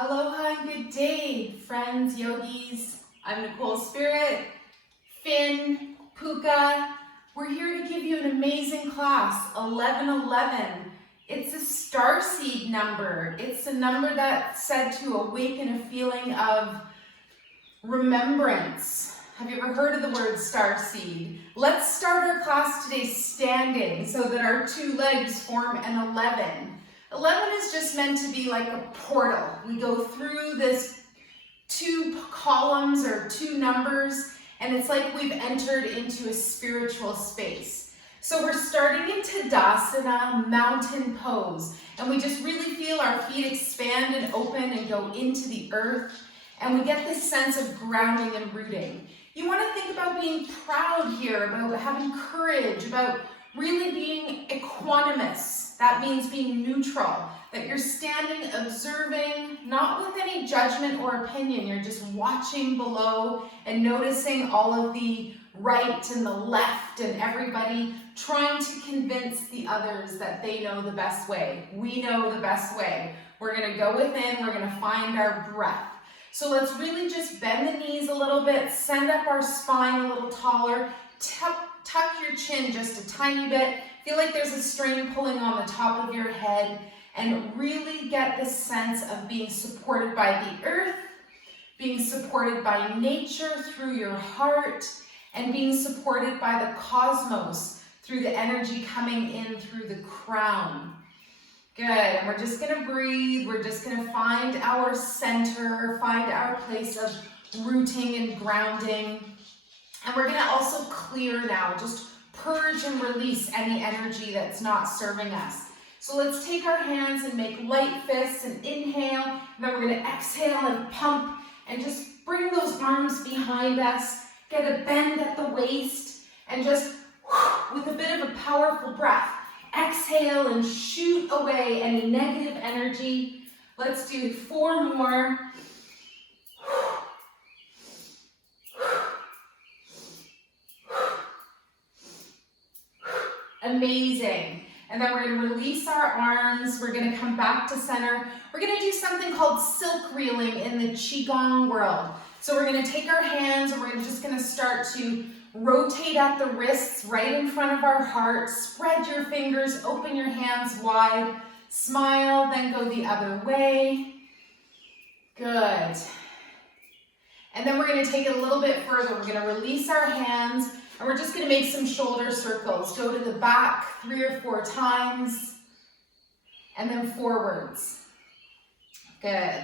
Aloha and good day, friends, yogis. I'm Nicole Spirit, Finn, Puka. We're here to give you an amazing class, 1111. It's a starseed number. It's a number that's said to awaken a feeling of remembrance. Have you ever heard of the word starseed? Let's start our class today standing so that our two legs form an 11. 11 is just meant to be like a portal. We go through this two columns or two numbers, and it's like we've entered into a spiritual space. So we're starting in Tadasana, mountain pose, and we just really feel our feet expand and open and go into the earth, and we get this sense of grounding and rooting. You want to think about being proud here, about having courage, about really being equanimous. That means being neutral, that you're standing, observing, not with any judgment or opinion. You're just watching below and noticing all of the right and the left and everybody trying to convince the others that they know the best way. We know the best way. We're going to go within, we're going to find our breath. So let's really just bend the knees a little bit, send up our spine a little taller, tuck your chin just a tiny bit. Feel like there's a string pulling on the top of your head, and really get this sense of being supported by the earth, being supported by nature through your heart, and being supported by the cosmos through the energy coming in through the crown. Good, and we're just gonna breathe. We're just gonna find our center, find our place of rooting and grounding. And we're gonna also clear now, just purge and release any energy that's not serving us. So let's take our hands and make light fists and inhale, and then we're gonna exhale and pump and just bring those arms behind us, get a bend at the waist, and just with a bit of a powerful breath, exhale and shoot away any negative energy. Let's do 4 more. Amazing. And then we're going to release our arms. We're going to come back to center. We're going to do something called silk reeling in the Qigong world. So we're going to take our hands and we're just going to start to rotate at the wrists right in front of our heart. Spread your fingers, open your hands wide. Smile, then go the other way. Good. And then we're going to take it a little bit further. We're going to release our hands. And we're just going to make some shoulder circles. Go to the back 3 or 4 times, and then forwards. Good.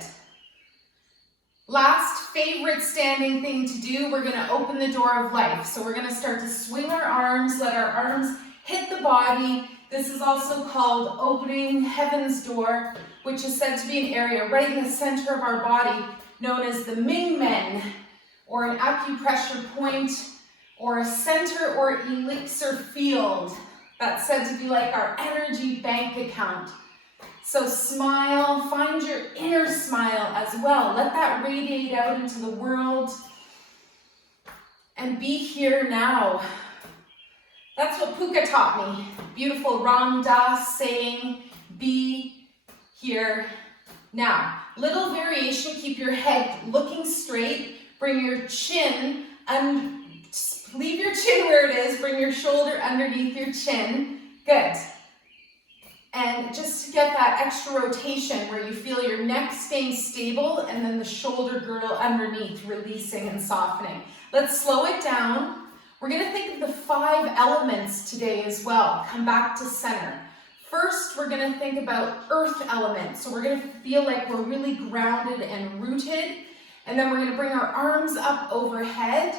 Last favorite standing thing to do, we're going to open the door of life. So we're going to start to swing our arms, let our arms hit the body. This is also called opening heaven's door, which is said to be an area right in the center of our body known as the Ming Men, or an acupressure point, or a center or elixir field that's said to be like our energy bank account. So smile, find your inner smile as well. Let that radiate out into the world and be here now. That's what Puka taught me. Beautiful Ram Dass saying, be here now. Little variation, keep your head looking straight, bring your chin and leave your chin where it is, bring your shoulder underneath your chin. Good. And just to get that extra rotation where you feel your neck staying stable and then the shoulder girdle underneath releasing and softening. Let's slow it down. We're going to think of the 5 elements today as well. Come back to center. First, we're going to think about earth elements. So we're going to feel like we're really grounded and rooted. And then we're going to bring our arms up overhead.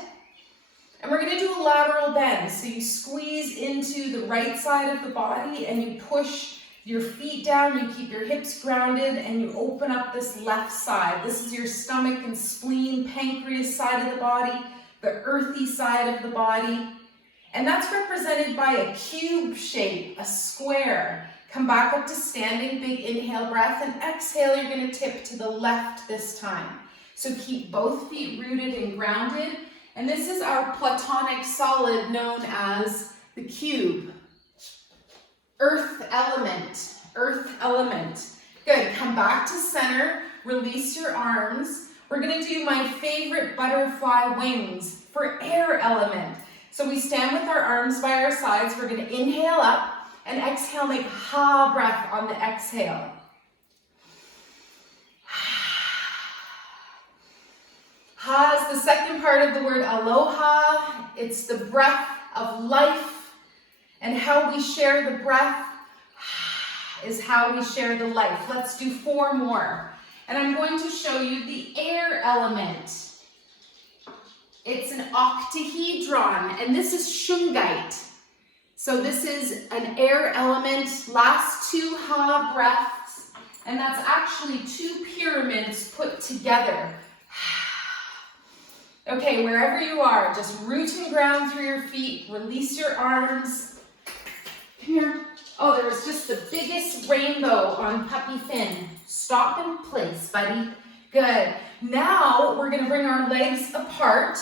And we're going to do a lateral bend. So you squeeze into the right side of the body and you push your feet down, you keep your hips grounded, and you open up this left side. This is your stomach and spleen, pancreas side of the body, the earthy side of the body. And that's represented by a cube shape, a square. Come back up to standing, big inhale breath, and exhale, you're going to tip to the left this time. So keep both feet rooted and grounded. And this is our platonic solid known as the cube. Earth element, earth element. Good, come back to center. release your arms. We're gonna do my favorite butterfly wings for air element. So we stand with our arms by our sides. We're gonna inhale up and exhale, make ha breath on the exhale. Ha is the second part of the word aloha. It's the breath of life, and how we share the breath is how we share the life. Let's do 4 more. And I'm going to show you the air element. It's an octahedron, and this is shungite. So this is an air element, last 2 ha breaths, and that's actually 2 pyramids put together. Okay, wherever you are, just root and ground through your feet, release your arms. Come here. Oh, there was just the biggest rainbow on Puppy Finn. Stop in place, buddy. Good. Now we're gonna bring our legs apart.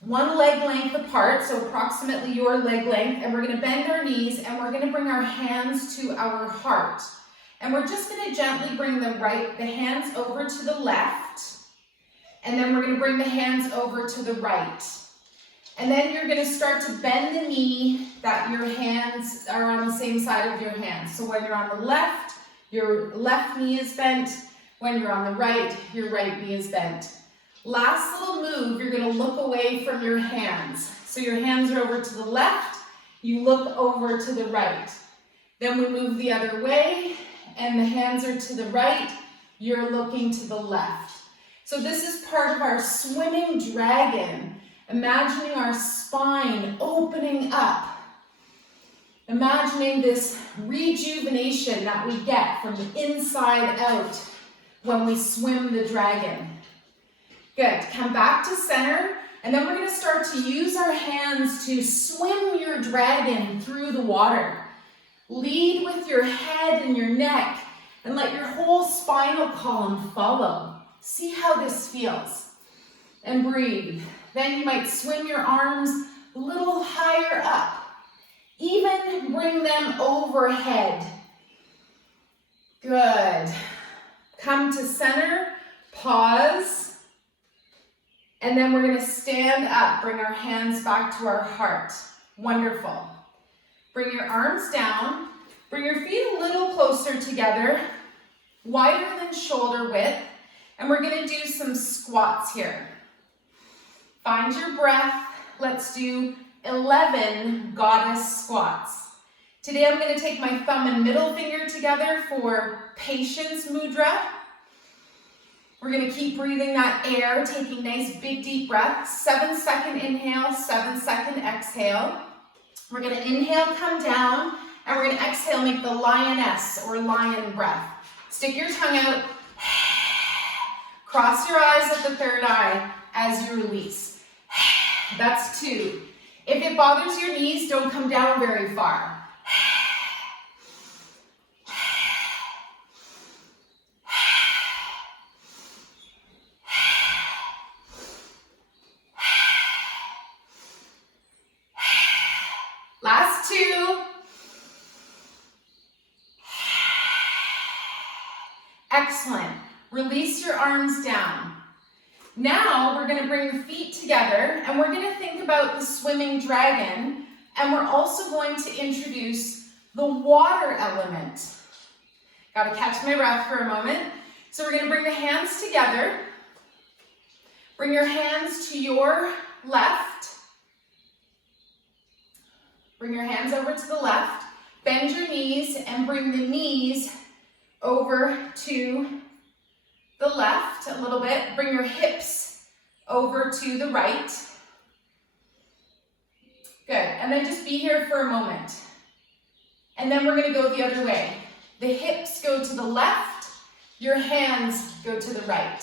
1 leg length apart, so approximately your leg length, and we're gonna bend our knees and we're gonna bring our hands to our heart. And we're just gonna gently bring the hands over to the left, and then we're gonna bring the hands over to the right. And then you're gonna start to bend the knee that your hands are on the same side of your hands. So when you're on the left, your left knee is bent. When you're on the right, your right knee is bent. Last little move, you're gonna look away from your hands. So your hands are over to the left, you look over to the right. Then we move the other way, and the hands are to the right, you're looking to the left. So this is part of our swimming dragon, imagining our spine opening up. Imagining this rejuvenation that we get from the inside out when we swim the dragon. Good, come back to center, and then we're gonna start to use our hands to swim your dragon through the water. Lead with your head and your neck, and let your whole spinal column follow. See how this feels. And breathe. Then you might swim your arms a little higher up. Even bring them overhead. Good. Come to center, pause, and then we're going to stand up. Bring our hands back to our heart. Wonderful. Bring your arms down. Bring your feet a little closer together, wider than shoulder width, and we're going to do some squats here. Find your breath. Let's do 11 goddess squats. Today I'm going to take my thumb and middle finger together for patience mudra. We're going to keep breathing that air, taking nice big deep breaths. 7-second inhale, 7-second exhale. We're going to inhale, come down, and we're going to exhale, make the lioness or lion breath. Stick your tongue out. Cross your eyes at the third eye as you release. That's 2. If it bothers your knees, don't come down very far. Last 2. Excellent. Release your arms down. Now we're going to bring the feet together and we're going to think about the swimming dragon, and we're also going to introduce the water element. Got to catch my breath for a moment. So we're going to bring the hands together. Bring your hands to your left. Bring your hands over to the left. Bend your knees and bring the knees over to the left a little bit. Bring your hips over to the right. Good, and then just be here for a moment. And then we're gonna go the other way. The hips go to the left, your hands go to the right.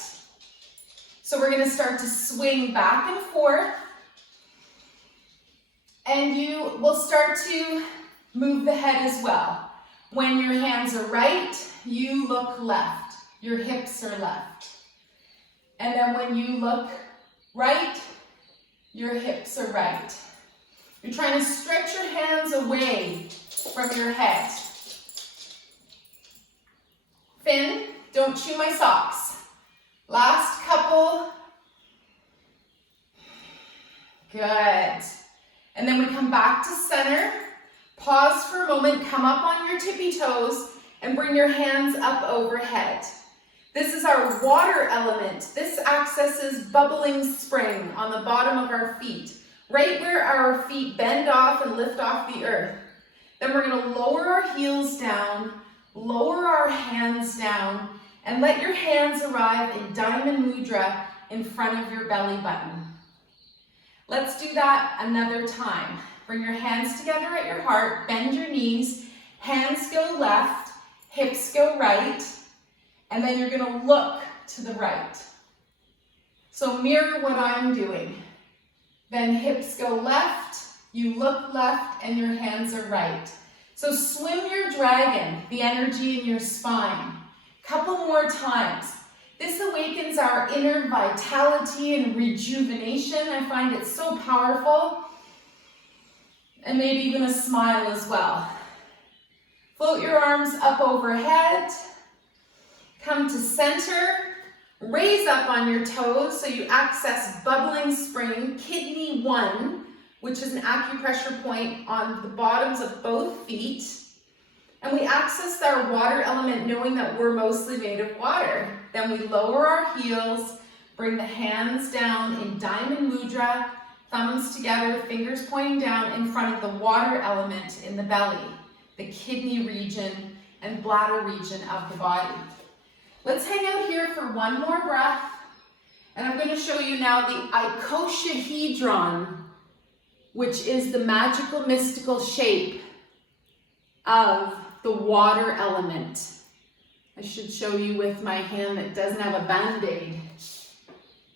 So we're gonna start to swing back and forth, and you will start to move the head as well. When your hands are right, you look left. Your hips are left. And then when you look right, your hips are right. You're trying to stretch your hands away from your head. Finn, don't chew my socks. Last couple. Good. And then we come back to center. Pause for a moment, come up on your tippy toes, and bring your hands up overhead. This is our water element. This accesses bubbling spring on the bottom of our feet, right where our feet bend off and lift off the earth. Then we're going to lower our heels down, lower our hands down, and let your hands arrive in Diamond Mudra in front of your belly button. Let's do that another time. Bring your hands together at your heart, bend your knees, hands go left, hips go right, and then you're going to look to the right. So mirror what I'm doing. Then hips go left, you look left, and your hands are right. So swim your dragon, the energy in your spine. Couple more times. This awakens our inner vitality and rejuvenation. I find it so powerful. And maybe even a smile as well. Float your arms up overhead. Come to center. Raise up on your toes so you access bubbling spring, kidney 1, which is an acupressure point on the bottoms of both feet. And we access our water element knowing that we're mostly made of water. Then we lower our heels, bring the hands down in Diamond Mudra, thumbs together, fingers pointing down in front of the water element in the belly, the kidney region and bladder region of the body. Let's hang out here for one more breath. And I'm going to show you now the icosahedron, which is the magical mystical shape of the water element. I should show you with my hand that doesn't have a band-aid.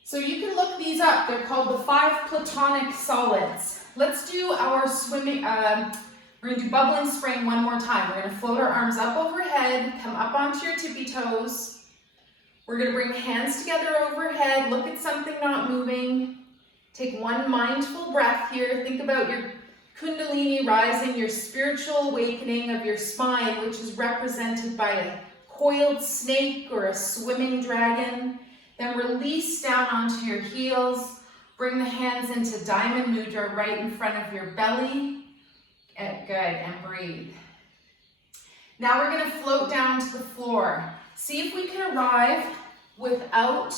So you can look these up. They're called the 5 platonic solids. Let's do our swimming, we're going to do bubbling spring one more time. We're going to float our arms up overhead, come up onto your tippy toes. We're going to bring hands together overhead, look at something not moving. Take one mindful breath here. Think about your Kundalini rising, your spiritual awakening of your spine, which is represented by a coiled snake or a swimming dragon. Then release down onto your heels. Bring the hands into Diamond Mudra right in front of your belly. Good, and breathe. Now we're going to float down to the floor. See if we can arrive without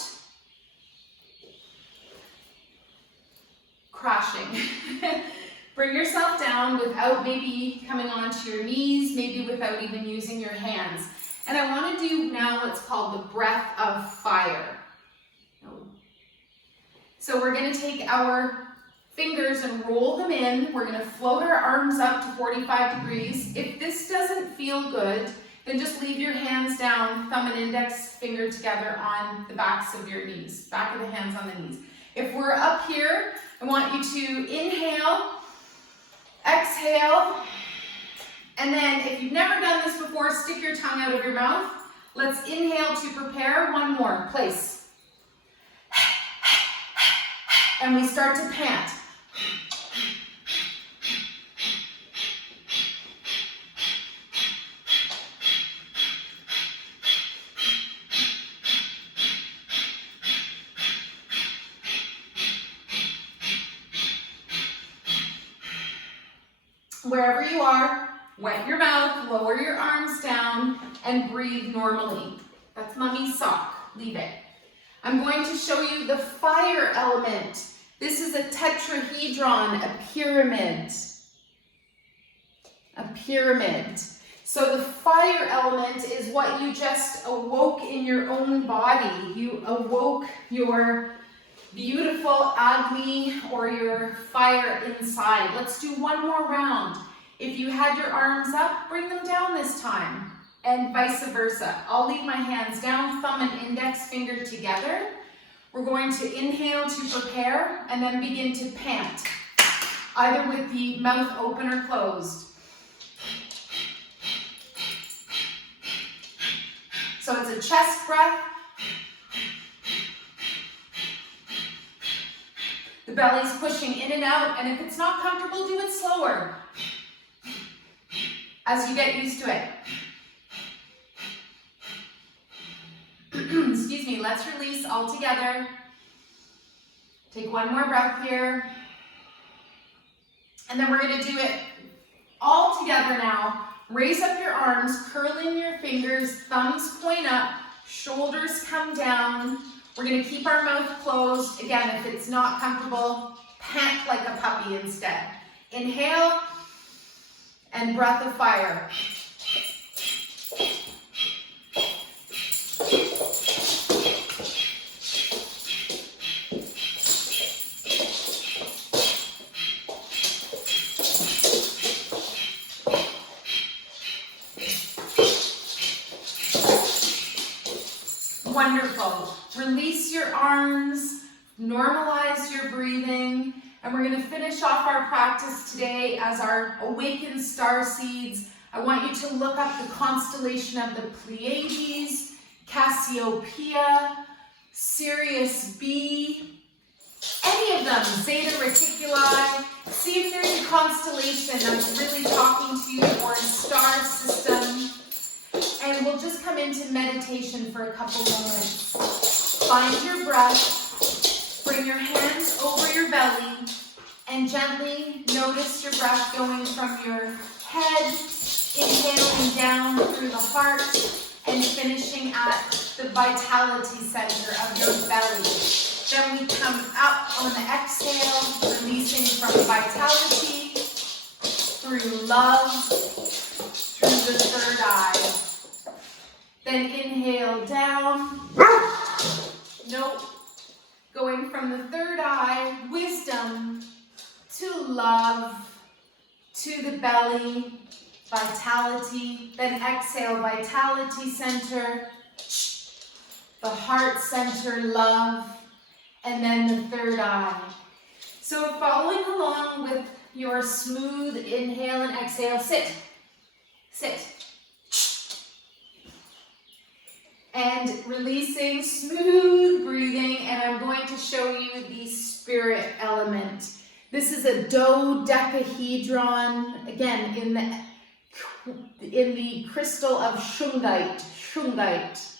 crashing. Bring yourself down without maybe coming onto your knees, maybe without even using your hands. And I want to do now what's called the breath of fire. So we're going to take our fingers and roll them in. We're going to float our arms up to 45 degrees. If this doesn't feel good, then just leave your hands down, thumb and index finger together on the backs of your knees, back of the hands on the knees. If we're up here, I want you to inhale, exhale, and then if you've never done this before, stick your tongue out of your mouth. Let's inhale to prepare. One more, place. And we start to pant. Wherever you are, wet your mouth, lower your arms down, and breathe normally. That's mommy's sock. Leave it. I'm going to show you the fire element. This is a tetrahedron, a pyramid. A pyramid. So the fire element is what you just awoke in your own body. You awoke your beautiful Agni or your fire inside. Let's do one more round. If you had your arms up, bring them down this time, and vice versa. I'll leave my hands down, thumb and index finger together. We're going to inhale to prepare and then begin to pant, either with the mouth open or closed. So it's a chest breath. The belly's pushing in and out, and if it's not comfortable, do it slower as you get used to it. Excuse me, let's release all together. Take one more breath here. And then we're gonna do it all together now. Raise up your arms, curling your fingers, thumbs point up, shoulders come down. We're gonna keep our mouth closed. Again, if it's not comfortable, pant like a puppy instead. Inhale, and breath of fire. Wonderful. Release your arms, normalize your breathing, and we're going to finish off our practice today as our awakened star seeds. I want you to look up the constellation of the Pleiades, Cassiopeia, Sirius B, any of them, Zeta Reticuli. See if there's a constellation that's really talking to you, or a star system. And we'll just come into meditation for a couple moments. Find your breath, bring your hands over your belly, and gently notice your breath going from your head, inhaling down through the heart, and finishing at the vitality center of your belly. Then we come up on the exhale, releasing from vitality, through love, through the third eye. Then inhale down. Nope. Going from the third eye, wisdom, to love, to the belly, vitality. Then exhale, vitality center, the heart center, love, and then the third eye. So following along with your smooth inhale and exhale, sit, sit. And releasing, smooth breathing, and I'm going to show you the spirit element. This is a dodecahedron, again, in the crystal of shungite. Shungite.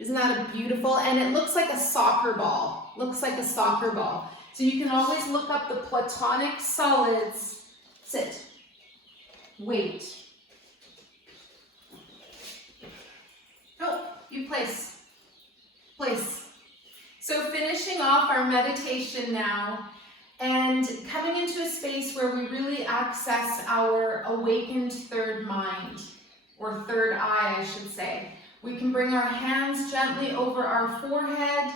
Isn't that beautiful? And it looks like a soccer ball. Looks like a soccer ball. So you can always look up the platonic solids. Sit. Wait. Oh. You place. So finishing off our meditation now and coming into a space where we really access our awakened third mind, or third eye, I should say. We can bring our hands gently over our forehead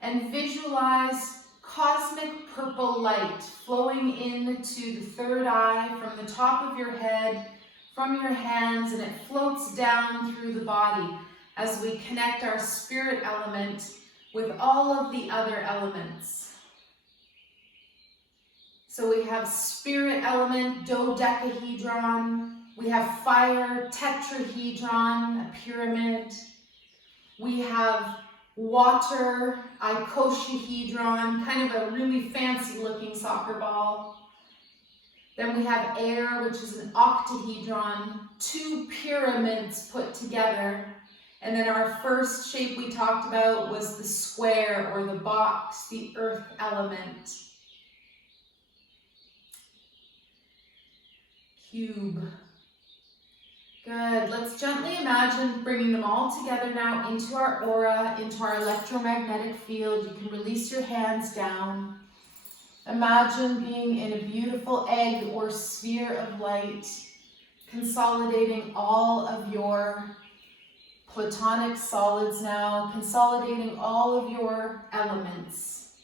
and visualize cosmic purple light flowing into the third eye from the top of your head, from your hands, and it floats down through the body as we connect our spirit element with all of the other elements. So we have spirit element, dodecahedron. We have fire, tetrahedron, a pyramid. We have water, icosahedron, kind of a really fancy looking soccer ball. Then we have air, which is an octahedron, two pyramids put together. And then our first shape we talked about was the square, or the box, the earth element. Cube. Good. Let's gently imagine bringing them all together now into our aura, into our electromagnetic field. You can release your hands down. Imagine being in a beautiful egg or sphere of light, consolidating all of your platonic solids now, consolidating all of your elements.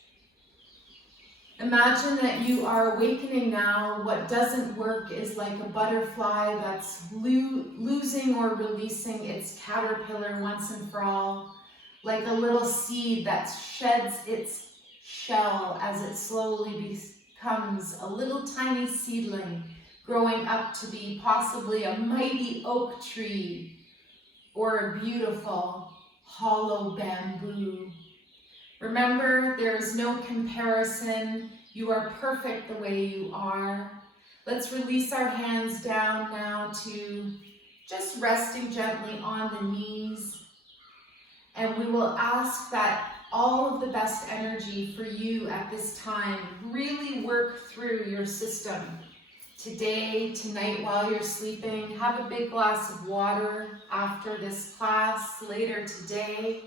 Imagine that you are awakening now. What doesn't work is like a butterfly that's losing or releasing its caterpillar once and for all, like a little seed that sheds its shell as it slowly becomes a little tiny seedling, growing up to be possibly a mighty oak tree, or a beautiful hollow bamboo. Remember, there is no comparison. You are perfect the way you are. Let's release our hands down now to just resting gently on the knees. And we will ask that all of the best energy for you at this time really work through your system. Today, tonight while you're sleeping, have a big glass of water after this class, later today,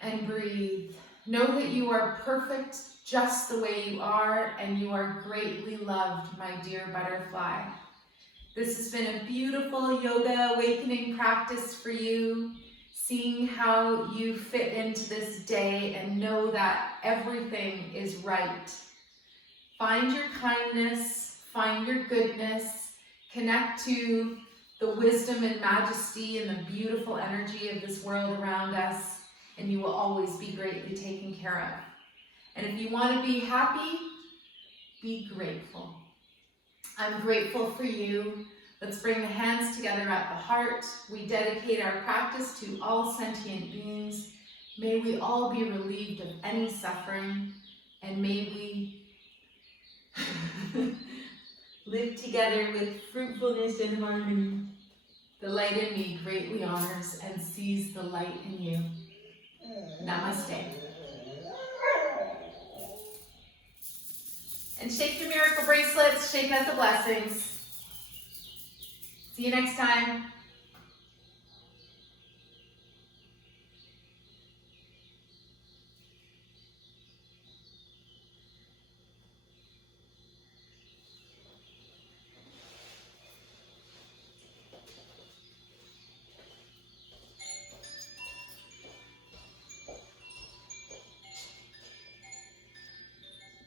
and breathe. Know that you are perfect just the way you are, and you are greatly loved, my dear butterfly. This has been a beautiful yoga awakening practice for you, seeing how you fit into this day and know that everything is right. Find your kindness, find your goodness, connect to the wisdom and majesty and the beautiful energy of this world around us, and you will always be greatly taken care of. And if you want to be happy, be grateful. I'm grateful for you. Let's bring the hands together at the heart. We dedicate our practice to all sentient beings. May we all be relieved of any suffering, and may we live together with fruitfulness and harmony. The light in me greatly honors and sees the light in you. Namaste. And shake your miracle bracelets, shake out the blessings. See you next time.